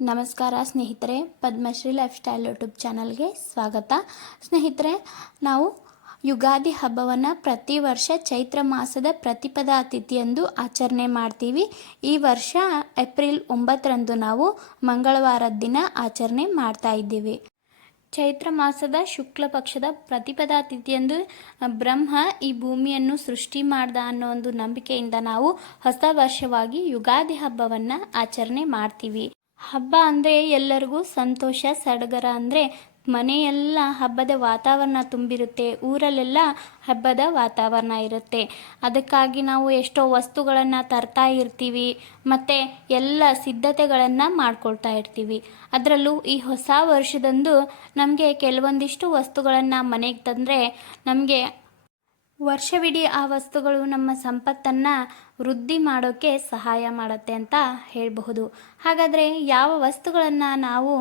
ನಮಸ್ಕಾರ ಸ್ನೇಹಿತರೆ, Padmashri life style YouTube ಚಾನಲ್ಗೆ ಸ್ವಾಗತ. ಸ್ನೇಹಿತರೆ, ನಾವು ಯುಗಾದಿ ಹಬ್ಬವನ್ನು ಪ್ರತಿ ವರ್ಷ ಚೈತ್ರ ಮಾಸದ ಪ್ರತಿಪದ ತಿಥಿಯಂದು ಆಚರಣೆ ಮಾಡ್ತೀವಿ. ಈ ವರ್ಷ ಏಪ್ರಿಲ್ ಒಂಬತ್ತರಂದು ನಾವು ಮಂಗಳವಾರದ ದಿನ ಆಚರಣೆ ಮಾಡ್ತಾ ಇದ್ದೀವಿ. ಚೈತ್ರ ಮಾಸದ ಶುಕ್ಲ ಪಕ್ಷದ ಪ್ರತಿಪದಾ ತಿಥಿಯಂದು ಬ್ರಹ್ಮ ಈ ಭೂಮಿಯನ್ನು ಸೃಷ್ಟಿ ಮಾಡ್ದ ಅನ್ನೋ ಒಂದು ನಂಬಿಕೆಯಿಂದ ನಾವು ಹೊಸ ವರ್ಷವಾಗಿ ಯುಗಾದಿ ಹಬ್ಬವನ್ನು ಆಚರಣೆ ಮಾಡ್ತೀವಿ. ಹಬ್ಬ ಅಂದರೆ ಎಲ್ಲರಿಗೂ ಸಂತೋಷ, ಸಡಗರ ಅಂದರೆ ಮನೆಯೆಲ್ಲ ಹಬ್ಬದ ವಾತಾವರಣ ತುಂಬಿರುತ್ತೆ. ಊರಲ್ಲೆಲ್ಲ ಹಬ್ಬದ ವಾತಾವರಣ ಇರುತ್ತೆ. ಅದಕ್ಕಾಗಿ ನಾವು ಎಷ್ಟೋ ವಸ್ತುಗಳನ್ನು ತರ್ತಾ ಇರ್ತೀವಿ. ಮತ್ತು ಎಲ್ಲ ಸಿದ್ಧತೆಗಳನ್ನು ಮಾಡ್ಕೊಳ್ತಾ ಇರ್ತೀವಿ. ಅದರಲ್ಲೂ ಈ ಹೊಸ ವರ್ಷದಂದು ನಮಗೆ ಕೆಲವೊಂದಿಷ್ಟು ವಸ್ತುಗಳನ್ನು ಮನೆಗೆ ತಂದರೆ ನಮಗೆ ವರ್ಷವಿಡೀ ಆ ವಸ್ತುಗಳು ನಮ್ಮ ಸಂಪತ್ತನ್ನು ವೃದ್ಧಿ ಮಾಡೋಕ್ಕೆ ಸಹಾಯ ಮಾಡುತ್ತೆ ಅಂತ ಹೇಳಬಹುದು. ಹಾಗಾದರೆ ಯಾವ ವಸ್ತುಗಳನ್ನು ನಾವು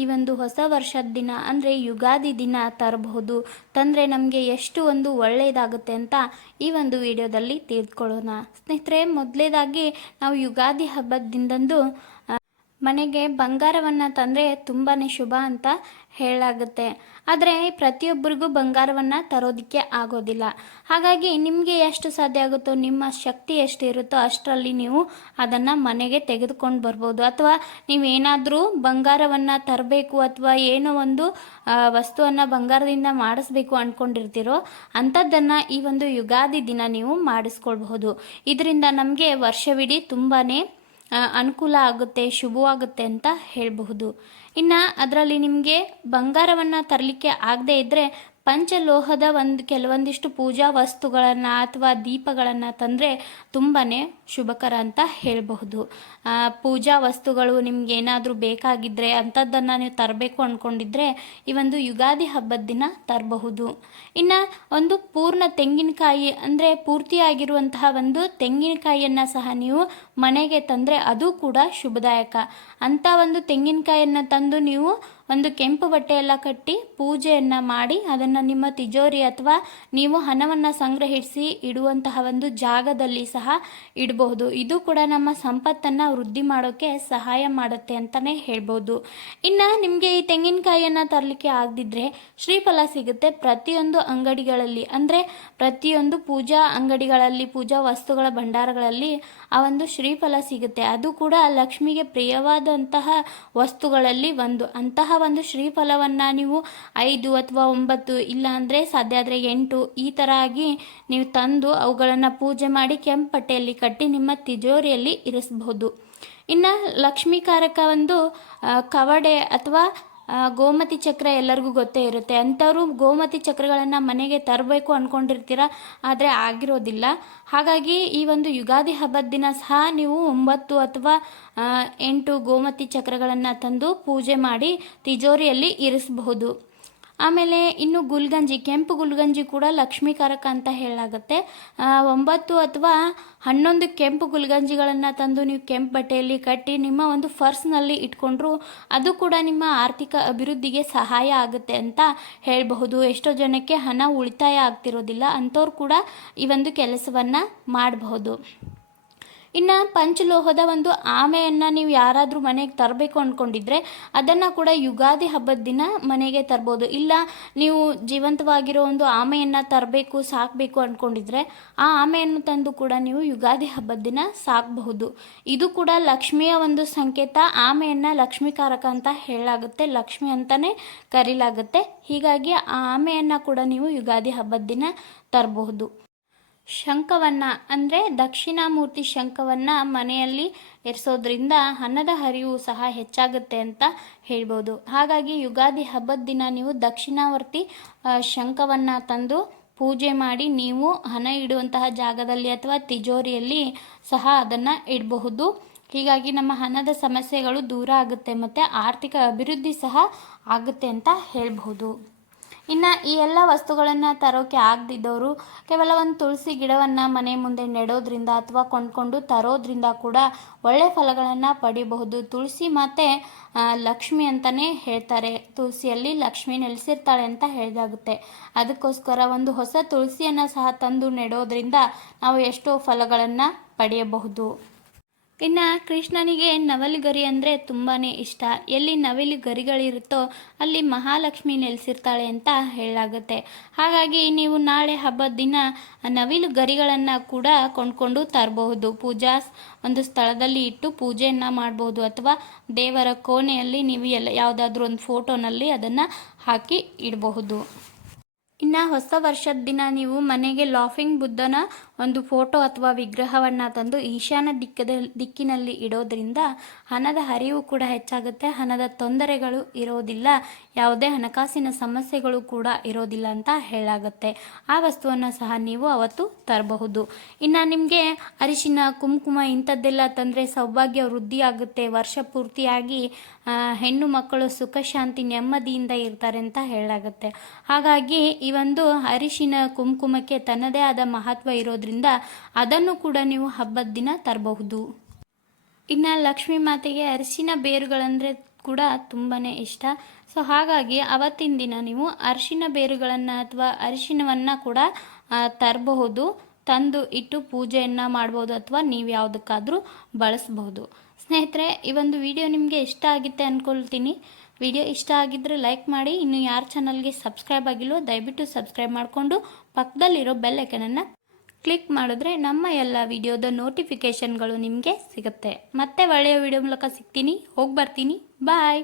ಈ ಒಂದು ಹೊಸ ವರ್ಷದ ದಿನ ಅಂದರೆ ಯುಗಾದಿ ದಿನ ತರಬಹುದು, ತಂದರೆ ನಮಗೆ ಎಷ್ಟು ಒಂದು ಒಳ್ಳೆಯದಾಗುತ್ತೆ ಅಂತ ಈ ಒಂದು ವಿಡಿಯೋದಲ್ಲಿ ತಿಳಿದುಕೊಳ್ಳೋಣ. ಸ್ನೇಹಿತರೆ, ಮೊದಲೇದಾಗಿ ನಾವು ಯುಗಾದಿ ಹಬ್ಬದ ದಿನದಂದು ಮನೆಗೆ ಬಂಗಾರವನ್ನು ತಂದರೆ ತುಂಬಾ ಶುಭ ಅಂತ ಹೇಳಾಗುತ್ತೆ. ಆದರೆ ಪ್ರತಿಯೊಬ್ಬರಿಗೂ ಬಂಗಾರವನ್ನು ತರೋದಕ್ಕೆ ಆಗೋದಿಲ್ಲ. ಹಾಗಾಗಿ ನಿಮಗೆ ಎಷ್ಟು ಸಾಧ್ಯ ಆಗುತ್ತೋ, ನಿಮ್ಮ ಶಕ್ತಿ ಎಷ್ಟು ಇರುತ್ತೋ ಅಷ್ಟರಲ್ಲಿ ನೀವು ಅದನ್ನು ಮನೆಗೆ ತೆಗೆದುಕೊಂಡು ಬರ್ಬೋದು. ಅಥವಾ ನೀವೇನಾದರೂ ಬಂಗಾರವನ್ನು ತರಬೇಕು ಅಥವಾ ಏನೋ ಒಂದು ವಸ್ತುವನ್ನು ಬಂಗಾರದಿಂದ ಮಾಡಿಸ್ಬೇಕು ಅಂದ್ಕೊಂಡಿರ್ತೀರೋ ಅಂಥದ್ದನ್ನು ಈ ಒಂದು ಯುಗಾದಿ ದಿನ ನೀವು ಮಾಡಿಸ್ಕೊಳ್ಬಹುದು. ಇದರಿಂದ ನಮಗೆ ವರ್ಷವಿಡೀ ತುಂಬಾ ಅನುಕೂಲ ಆಗುತ್ತೆ ಶುಭವಾಗುತ್ತೆ ಅಂತ ಹೇಳಬಹುದು. ಇನ್ನು ಅದರಲ್ಲಿ ನಿಮಗೆ ಬಂಗಾರವನ್ನು ತರಲಿಕ್ಕೆ ಆಗದೇ ಇದ್ದರೆ ಪಂಚಲೋಹದ ಒಂದು ಕೆಲವೊಂದಿಷ್ಟು ಪೂಜಾ ವಸ್ತುಗಳನ್ನು ಅಥವಾ ದೀಪಗಳನ್ನು ತಂದರೆ ತುಂಬಾ ಶುಭಕರ ಅಂತ ಹೇಳಬಹುದು. ಪೂಜಾ ವಸ್ತುಗಳು ನಿಮ್ಗೆ ಏನಾದರೂ ಬೇಕಾಗಿದ್ದರೆ ಅಂಥದ್ದನ್ನು ನೀವು ತರಬೇಕು ಅಂದ್ಕೊಂಡಿದ್ರೆ ಈ ಒಂದು ಯುಗಾದಿ ಹಬ್ಬದ ದಿನ ತರಬಹುದು. ಇನ್ನು ಒಂದು ಪೂರ್ಣ ತೆಂಗಿನಕಾಯಿ ಅಂದರೆ ಪೂರ್ತಿಯಾಗಿರುವಂತಹ ಒಂದು ತೆಂಗಿನಕಾಯಿಯನ್ನು ಸಹ ನೀವು ಮನೆಗೆ ತಂದರೆ ಅದು ಕೂಡ ಶುಭದಾಯಕ. ಅಂಥ ಒಂದು ತೆಂಗಿನಕಾಯಿಯನ್ನು ತಂದು ನೀವು ಒಂದು ಕೆಂಪು ಬಟ್ಟೆಯೆಲ್ಲ ಕಟ್ಟಿ ಪೂಜೆಯನ್ನು ಮಾಡಿ ಅದನ್ನು ನಿಮ್ಮ ತಿಜೋರಿ ಅಥವಾ ನೀವು ಹಣವನ್ನು ಸಂಗ್ರಹಿಸಿ ಇಡುವಂತಹ ಒಂದು ಜಾಗದಲ್ಲಿ ಸಹ ಇಡಬಹುದು. ಇದು ಕೂಡ ನಮ್ಮ ಸಂಪತ್ತನ್ನು ವೃದ್ಧಿ ಮಾಡೋಕ್ಕೆ ಸಹಾಯ ಮಾಡುತ್ತೆ ಅಂತಲೇ ಹೇಳ್ಬೋದು. ಇನ್ನು ನಿಮಗೆ ಈ ತೆಂಗಿನಕಾಯಿಯನ್ನು ತರಲಿಕ್ಕೆ ಆಗದಿದ್ದರೆ ಶ್ರೀಫಲ ಸಿಗುತ್ತೆ ಪ್ರತಿಯೊಂದು ಅಂಗಡಿಗಳಲ್ಲಿ. ಅಂದರೆ ಪ್ರತಿಯೊಂದು ಪೂಜಾ ಅಂಗಡಿಗಳಲ್ಲಿ, ಪೂಜಾ ವಸ್ತುಗಳ ಭಂಡಾರಗಳಲ್ಲಿ ಆ ಒಂದು ಶ್ರೀಫಲ ಸಿಗುತ್ತೆ. ಅದು ಕೂಡ ಲಕ್ಷ್ಮಿಗೆ ಪ್ರಿಯವಾದಂತಹ ವಸ್ತುಗಳಲ್ಲಿ ಒಂದು. ಅಂತಹ ಒಂದು ಶ್ರೀಫಲವನ್ನು ನೀವು ಐದು ಅಥವಾ ಒಂಬತ್ತು ಇಲ್ಲ ಅಂದರೆ ಸಾಧ್ಯ ಆದರೆ ಎಂಟು ಈ ಥರ ಆಗಿ ನೀವು ತಂದು ಅವುಗಳನ್ನು ಪೂಜೆ ಮಾಡಿ ಕೆಂಪಟ್ಟೆಯಲ್ಲಿ ಕಟ್ಟಿ ನಿಮ್ಮ ತಿಜೋರಿಯಲ್ಲಿ ಇರಿಸಬಹುದು. ಇನ್ನು ಲಕ್ಷ್ಮೀಕಾರಕ ಒಂದು ಕವಡೆ ಅಥವಾ ಗೋಮತಿ ಚಕ್ರ ಎಲ್ಲರಿಗೂ ಗೊತ್ತೇ ಇರುತ್ತೆ. ಅಂಥವರು ಗೋಮತಿ ಚಕ್ರಗಳನ್ನು ಮನೆಗೆ ತರಬೇಕು ಅಂದ್ಕೊಂಡಿರ್ತೀರ ಆದರೆ ಆಗಿರೋದಿಲ್ಲ. ಹಾಗಾಗಿ ಈ ಒಂದು ಯುಗಾದಿ ಹಬ್ಬದ ದಿನ ಸಹ ನೀವು ಒಂಬತ್ತು ಅಥವಾ ಎಂಟು ಗೋಮತಿ ಚಕ್ರಗಳನ್ನು ತಂದು ಪೂಜೆ ಮಾಡಿ ತಿಜೋರಿಯಲ್ಲಿ ಇರಿಸಬಹುದು. ಆಮೇಲೆ ಇನ್ನು ಗುಲ್ಗಂಜಿ, ಕೆಂಪು ಗುಲ್ಗಂಜಿ ಕೂಡ ಲಕ್ಷ್ಮೀಕಾರಕ ಅಂತ ಹೇಳಲಾಗುತ್ತೆ. ಒಂಬತ್ತು ಅಥವಾ ಹನ್ನೊಂದು ಕೆಂಪು ಗುಲ್ಗಂಜಿಗಳನ್ನು ತಂದು ನೀವು ಕೆಂಪು ಬಟ್ಟೆಯಲ್ಲಿ ಕಟ್ಟಿ ನಿಮ್ಮ ಒಂದು ಫರ್ಸ್ನಲ್ಲಿ ಇಟ್ಕೊಂಡ್ರು ಅದು ಕೂಡ ನಿಮ್ಮ ಆರ್ಥಿಕ ಅಭಿವೃದ್ಧಿಗೆ ಸಹಾಯ ಆಗುತ್ತೆ ಅಂತ ಹೇಳಬಹುದು. ಎಷ್ಟೋ ಜನಕ್ಕೆ ಹಣ ಉಳಿತಾಯ ಆಗ್ತಿರೋದಿಲ್ಲ, ಅಂಥವ್ರು ಕೂಡ ಈ ಒಂದು ಕೆಲಸವನ್ನು ಮಾಡಬಹುದು. ಇನ್ನು ಪಂಚಲೋಹದ ಒಂದು ಆಮೆಯನ್ನು ನೀವು ಯಾರಾದರೂ ಮನೆಗೆ ತರಬೇಕು ಅಂದ್ಕೊಂಡಿದ್ರೆ ಅದನ್ನು ಕೂಡ ಯುಗಾದಿ ಹಬ್ಬದ ದಿನ ಮನೆಗೆ ತರ್ಬೋದು. ಇಲ್ಲ ನೀವು ಜೀವಂತವಾಗಿರೋ ಒಂದು ಆಮೆಯನ್ನು ತರಬೇಕು, ಸಾಕಬೇಕು ಅಂದ್ಕೊಂಡಿದ್ರೆ ಆ ಆಮೆಯನ್ನು ತಂದು ಕೂಡ ನೀವು ಯುಗಾದಿ ಹಬ್ಬದ ದಿನ ಸಾಕಬಹುದು. ಇದು ಕೂಡ ಲಕ್ಷ್ಮಿಯ ಒಂದು ಸಂಕೇತ. ಆಮೆಯನ್ನು ಲಕ್ಷ್ಮೀಕಾರಕ ಅಂತ ಹೇಳಲಾಗುತ್ತೆ ಲಕ್ಷ್ಮಿ ಅಂತಲೇ ಕರೀಲಾಗುತ್ತೆ. ಹೀಗಾಗಿ ಆ ಆಮೆಯನ್ನು ಕೂಡ ನೀವು ಯುಗಾದಿ ಹಬ್ಬದ ದಿನ ತರಬಹುದು. ಶಂಖವನ್ನು, ಅಂದರೆ ದಕ್ಷಿಣಾಮೂರ್ತಿ ಶಂಖವನ್ನು ಮನೆಯಲ್ಲಿ ಎರಿಸೋದ್ರಿಂದ ಹಣದ ಹರಿವು ಸಹ ಹೆಚ್ಚಾಗುತ್ತೆ ಅಂತ ಹೇಳ್ಬೋದು. ಹಾಗಾಗಿ ಯುಗಾದಿ ಹಬ್ಬದ ದಿನ ನೀವು ದಕ್ಷಿಣಾವರ್ತಿ ಶಂಖವನ್ನು ತಂದು ಪೂಜೆ ಮಾಡಿ ನೀವು ಹಣ ಇಡುವಂತಹ ಜಾಗದಲ್ಲಿ ಅಥವಾ ತಿಜೋರಿಯಲ್ಲಿ ಸಹ ಅದನ್ನು ಇಡಬಹುದು. ಹೀಗಾಗಿ ನಮ್ಮ ಹಣದ ಸಮಸ್ಯೆಗಳು ದೂರ ಆಗುತ್ತೆ ಮತ್ತು ಆರ್ಥಿಕ ಅಭಿವೃದ್ಧಿ ಸಹ ಆಗುತ್ತೆ ಅಂತ ಹೇಳಬಹುದು. ಇನ್ನು ಈ ಎಲ್ಲ ವಸ್ತುಗಳನ್ನು ತರೋಕೆ ಆಗದಿದ್ದವರು ಕೇವಲ ಒಂದು ತುಳಸಿ ಗಿಡವನ್ನು ಮನೆ ಮುಂದೆ ನೆಡೋದ್ರಿಂದ ಅಥವಾ ಕೊಂಡ್ಕೊಂಡು ತರೋದ್ರಿಂದ ಕೂಡ ಒಳ್ಳೆಯ ಫಲಗಳನ್ನು ಪಡಿಬಹುದು. ತುಳಸಿ ಮತ್ತೆ ಲಕ್ಷ್ಮಿ ಅಂತಲೇ ಹೇಳ್ತಾರೆ. ತುಳಸಿಯಲ್ಲಿ ಲಕ್ಷ್ಮಿ ನೆಲೆಸಿರ್ತಾಳೆ ಅಂತ ಹೇಳಿದಾಗುತ್ತೆ. ಅದಕ್ಕೋಸ್ಕರ ಒಂದು ಹೊಸ ತುಳಸಿಯನ್ನು ಸಹ ತಂದು ನೆಡೋದ್ರಿಂದ ನಾವು ಎಷ್ಟೋ ಫಲಗಳನ್ನು ಪಡೆಯಬಹುದು. ಇನ್ನು ಕೃಷ್ಣನಿಗೆ ನವಲುಗರಿ ಅಂದರೆ ತುಂಬಾ ಇಷ್ಟ. ಎಲ್ಲಿ ನವಿಲು ಗರಿಗಳಿರುತ್ತೋ ಅಲ್ಲಿ ಮಹಾಲಕ್ಷ್ಮಿ ನೆಲೆಸಿರ್ತಾಳೆ ಅಂತ ಹೇಳಲಾಗುತ್ತೆ. ಹಾಗಾಗಿ ನೀವು ನಾಳೆ ಹಬ್ಬದ ದಿನ ನವಿಲು ಗರಿಗಳನ್ನು ಕೂಡ ಕೊಂಡ್ಕೊಂಡು ತರಬಹುದು. ಪೂಜಾ ಒಂದು ಸ್ಥಳದಲ್ಲಿ ಇಟ್ಟು ಪೂಜೆಯನ್ನು ಮಾಡಬಹುದು. ಅಥವಾ ದೇವರ ಕೋಣೆಯಲ್ಲಿ ನೀವು ಎಲ್ಲ ಯಾವುದಾದ್ರೂ ಒಂದು ಫೋಟೋನಲ್ಲಿ ಅದನ್ನು ಹಾಕಿ ಇಡಬಹುದು. ಇನ್ನು ಹೊಸ ವರ್ಷದ ದಿನ ನೀವು ಮನೆಗೆ ಲಾಫಿಂಗ್ ಬುದ್ಧನ ಒಂದು ಫೋಟೋ ಅಥವಾ ವಿಗ್ರಹವನ್ನು ತಂದು ಈಶಾನ್ಯ ದಿಕ್ಕದ, ದಿಕ್ಕಿನಲ್ಲಿ ಇಡೋದ್ರಿಂದ ಹಣದ ಹರಿವು ಕೂಡ ಹೆಚ್ಚಾಗುತ್ತೆ. ಹಣದ ತೊಂದರೆಗಳು ಇರೋದಿಲ್ಲ. ಯಾವುದೇ ಹಣಕಾಸಿನ ಸಮಸ್ಯೆಗಳು ಕೂಡ ಇರೋದಿಲ್ಲ ಅಂತ ಹೇಳಾಗುತ್ತೆ. ಆ ವಸ್ತುವನ್ನು ಸಹ ನೀವು ಅವತ್ತು ತರಬಹುದು. ಇನ್ನು ನಿಮಗೆ ಅರಿಶಿನ, ಕುಂಕುಮ ಇಂಥದ್ದೆಲ್ಲ ತಂದರೆ ಸೌಭಾಗ್ಯ ವೃದ್ಧಿ ಆಗುತ್ತೆ. ವರ್ಷ ಪೂರ್ತಿಯಾಗಿ ಹೆಣ್ಣು ಮಕ್ಕಳು ಸುಖ ಶಾಂತಿ ನೆಮ್ಮದಿಯಿಂದ ಇರ್ತಾರೆ ಅಂತ ಹೇಳಾಗುತ್ತೆ. ಹಾಗಾಗಿ ಒಂದು ಅರಿಶಿನ ಕುಂಕುಮಕ್ಕೆ ತನ್ನದೇ ಆದ ಮಹತ್ವ ಇರೋದ್ರಿಂದ ಅದನ್ನು ಕೂಡ ನೀವು ಹಬ್ಬದ ದಿನ ತರಬಹುದು. ಇನ್ನು ಲಕ್ಷ್ಮೀ ಮಾತೆಗೆ ಅರಿಶಿನ ಬೇರುಗಳಂದರೆ ಕೂಡ ತುಂಬಾ ಇಷ್ಟ. ಸೊ ಹಾಗಾಗಿ ಅವತ್ತಿನ ದಿನ ನೀವು ಅರಿಶಿನ ಬೇರುಗಳನ್ನು ಅಥವಾ ಅರಿಶಿನವನ್ನು ಕೂಡ ತರಬಹುದು. ತಂದು ಇಟ್ಟು ಪೂಜೆಯನ್ನು ಮಾಡ್ಬೋದು ಅಥವಾ ನೀವು ಯಾವುದಕ್ಕಾದರೂ ಬಳಸಬಹುದು. ಸ್ನೇಹಿತರೆ, ಈ ಒಂದು ವಿಡಿಯೋ ನಿಮಗೆ ಇಷ್ಟ ಆಗುತ್ತೆ ಅಂದ್ಕೊಳ್ತೀನಿ ವಿಡಿಯೋ ಇಷ್ಟ ಆಗಿದ್ದರೆ ಲೈಕ್ ಮಾಡಿ. ಇನ್ನು ಯಾರ ಚಾನಲ್ಗೆ ಸಬ್ಸ್ಕ್ರೈಬ್ ಆಗಿಲ್ಲೋ ದಯವಿಟ್ಟು ಸಬ್ಸ್ಕ್ರೈಬ್ ಮಾಡಿಕೊಂಡು ಪಕ್ಕದಲ್ಲಿರೋ ಬೆಲ್ ಐಕನನ್ನು ಕ್ಲಿಕ್ ಮಾಡಿದ್ರೆ ನಮ್ಮ ಎಲ್ಲ ವಿಡಿಯೋದ ನೋಟಿಫಿಕೇಷನ್ಗಳು ನಿಮಗೆ ಸಿಗುತ್ತೆ. ಮತ್ತೆ ಒಳ್ಳೆಯ ವಿಡಿಯೋ ಮೂಲಕ ಸಿಗ್ತೀನಿ. ಹೋಗಿ ಬರ್ತೀನಿ. ಬಾಯ್